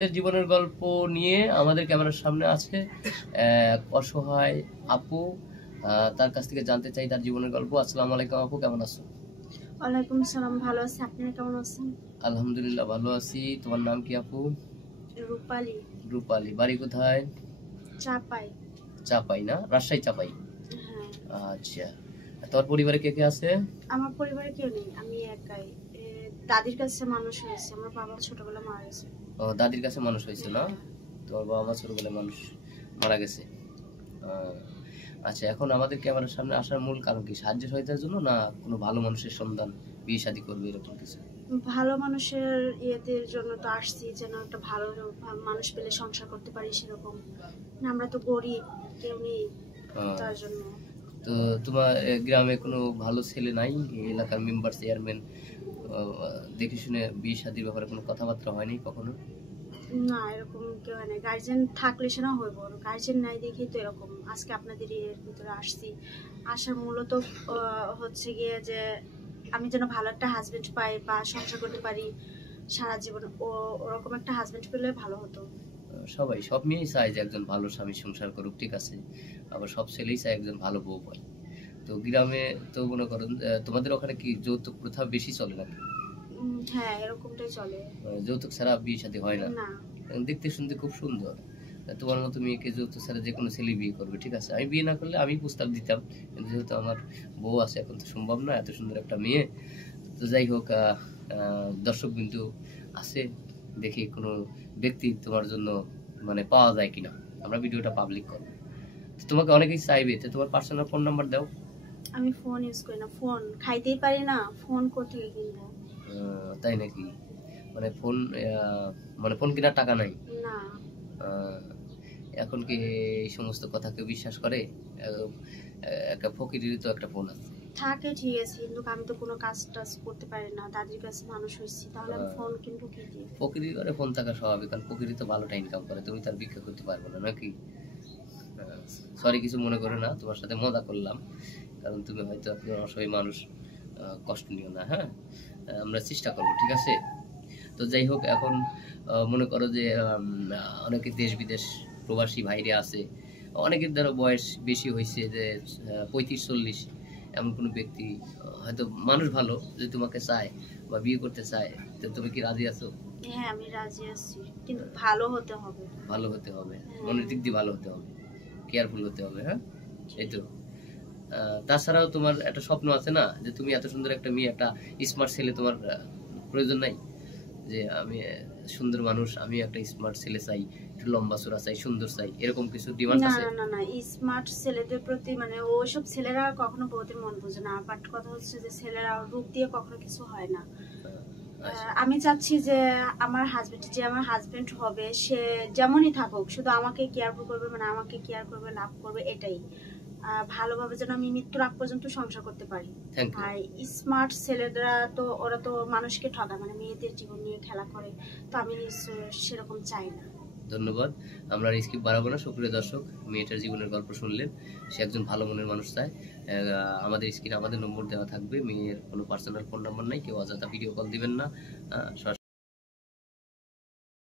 জীবনের গল্প নিয়ে আমাদের ক্যামেরার সামনে আছে এক অসহায় আপু। তার কাছ থেকে জানতে চাই তার জীবনের গল্প। আসসালামু আলাইকুম আপু, কেমন আছো? ওয়ালাইকুম সালাম, ভালো আছি। আপনারা কেমন আছেন? আলহামদুলিল্লাহ ভালো আছি। তোমার নাম কি আপু? রূপালী। রূপালী। বাড়ি কোথায়? চাপাই। চাপাই না, রাজশাহী চাপাই। হ্যাঁ। আচ্ছা, তোর পরিবারে কে কে আছে? আমার পরিবারে কেউ নেই, আমি একাই। দাদির কাছে মানুষ হয়েছে, আমার বাবা ছোটবেলা মারা গেছে। ও, দাদির কাছে মানুষ হয়েছে না? তোমার বাবা মা ছোটবেলায় মানুষ মারা গেছে। আচ্ছা, এখন আমাদের ক্যামেরার সামনে আসার মূল কারণ কি? সাহায্য সহায়তার জন্য, না কোনো ভালো মানুষের সন্ধান, বিয়ে শাদী করবে এরকম কিছু? ভালো মানুষের ইয়েদের জন্য তো আসছি, যেন একটা ভালো মানুষ পেলে সংসার করতে পারি সেরকম। আমরা তো গরিব, কেউ নেই, তার জন্য। তো তোমার গ্রামে কোনো ভালো ছেলে নাই? এলাকার মেম্বার, চেয়ারম্যান দেখে শুনে বিয়ে শাদীর ব্যাপারে কোনো কথাবার্তা হয়নি কখনো? না, এরকম কেউ নেই। গার্জেন থাকলে সেটা হইব, গার্জেন নাই দেখি তো এরকম আজকে আপনাদের এর ভিতরে আসছি। আসার মূলত হচ্ছে গিয়ে যে আমি যেন ভালো একটা হাজবেন্ড পাই বা সংসার করতে পারি সারা জীবন। ওরকম একটা হাজবেন্ড পেলে ভালো হতো। সবাই, সব মেয়েই চায় যে একজন ভালো স্বামী সংসার করুক, ঠিক আছে। আবার সব ছেলেই চায় একজন ভালো বউ পায়। তো গ্রামে তো মনে করেন তোমাদের ওখানে কি যৌতুক প্রথা বেশি চলে নাকি? হ্যাঁ, এরকমটাই চলে। যৌতুক ছাড়া বিয়ে শাদী হয় না? না। দেখতে শুনতে খুব সুন্দর। তোমার মতো মেয়েকে যৌতুক ছাড়া যে কোনো ছেলে বিয়ে করবে, ঠিক আছে। আমি বিয়ে না করলে আমি প্রস্তাব দিতাম, কিন্তু যেহেতু আমার বউ আছে এখন তো সম্ভব না, এত সুন্দর একটা মেয়ে। তো যাই হোক, দর্শক কিন্তু আছে, দেখি কোনো ব্যক্তি তোমার জন্য মানে পাওয়া যায় কিনা। আমরা ভিডিওটা পাবলিক করবো, তোমাকে অনেকেই চাইবে। তো তোমার পার্সোনাল ফোন নাম্বার দাও। আমি ফোন ইউজ করি না, ফোন খাইতেই পারি না, ফোন কোথেকে কিনবো? তাই নাকি? মানে ফোন মানে ফোন কেনার টাকা নাই? না। এখন কি এই সমস্ত কথা কেউ বিশ্বাস করে? একটা ফকিরেরই তো একটা ফোন আছে। থাকে ঠিক আছে, কিন্তু আমি তো কোনো কাজ টাজ করতে পারি না, দাদির কাছে মানুষ হয়েছি, তাহলে আমি ফোন কিনবো কি দিয়ে? ফকিরি করে ফোন থাকা স্বাভাবিক, কারণ ফকিরি তো ভালোটা ইনকাম করে, তুমি তার ভিক্ষা করতে পারবে না নাকি? সরি, কিছু মনে করো না, তোমার সাথে মজা করলাম, কারণ তুমি হয়তো একজন অসহায় মানুষ, কষ্ট নিও না। হ্যাঁ, আমরা চেষ্টা করবো, ঠিক আছে। তো যাই হোক, এখন মনে করো যে অনেকে দেশ বিদেশ প্রবাসী ভাইরে আছে, অনেকের দ্বারা বয়স বেশি হয়েছে, যে 35-40, এমন কোনো ব্যক্তি হয়তো মানুষ ভালো, যে তোমাকে চায় বা বিয়ে করতে চায়, তো তুমি কি রাজি আছো? হ্যাঁ, আমি রাজি আছি, কিন্তু ভালো হতে হবে। ভালো হতে হবে, মনের দিক দিয়ে ভালো হতে হবে, কেয়ারফুল হতে হবে। হ্যাঁ, এই তো। তাছাড়াও তোমার একটা স্বপ্ন আছে না, যে তুমি এত সুন্দর একটা মেয়ে, একটা স্মার্ট ছেলে তোমার প্রয়োজন নাই? যে আমি সুন্দর মানুষ, আমি একটা স্মার্ট ছেলে চাই, একটু লম্বা চড়া চাই, সুন্দর চাই, এরকম কিছু ডিমান্ড আছে? না না না, স্মার্ট ছেলেদের প্রতি মানে ওইসব ছেলেরা কখনো বউদের মন বোঝে না। বাট কথা হচ্ছে যে ছেলেরা রূপ দিয়ে কখনো কিছু হয় না। আমি চাচ্ছি যে আমার হাজবেন্ড হবে, সে যেমনই থাকুক, শুধু আমাকে কেয়ারফুল করবে, মানে আমাকে কেয়ার করবে, লাভ করবে, এটাই। ভালোভাবে যেন আমি মৃত্যুর আগ পর্যন্ত সংসার করতে পারি। আর স্মার্ট ছেলেরা তো ওরা তো মানুষকে ঠকায়, মানে মেয়েদের জীবন নিয়ে খেলা করে, তো আমি সেরকম চাই না। ধন্যবাদ। আমরা স্কিপ বাড়াবো না। সুপ্রিয় দর্শক, মেয়েটার জীবনের গল্প শুনলেন, সে একজন ভালো মনের মানুষ চায়। আমাদের স্ক্রিনে আমাদের নম্বর দেওয়া থাকবে, মেয়ের কোনো পার্সোনাল ফোন নাম্বার নাই, কেউ অযথা ভিডিও কল দিবেন না।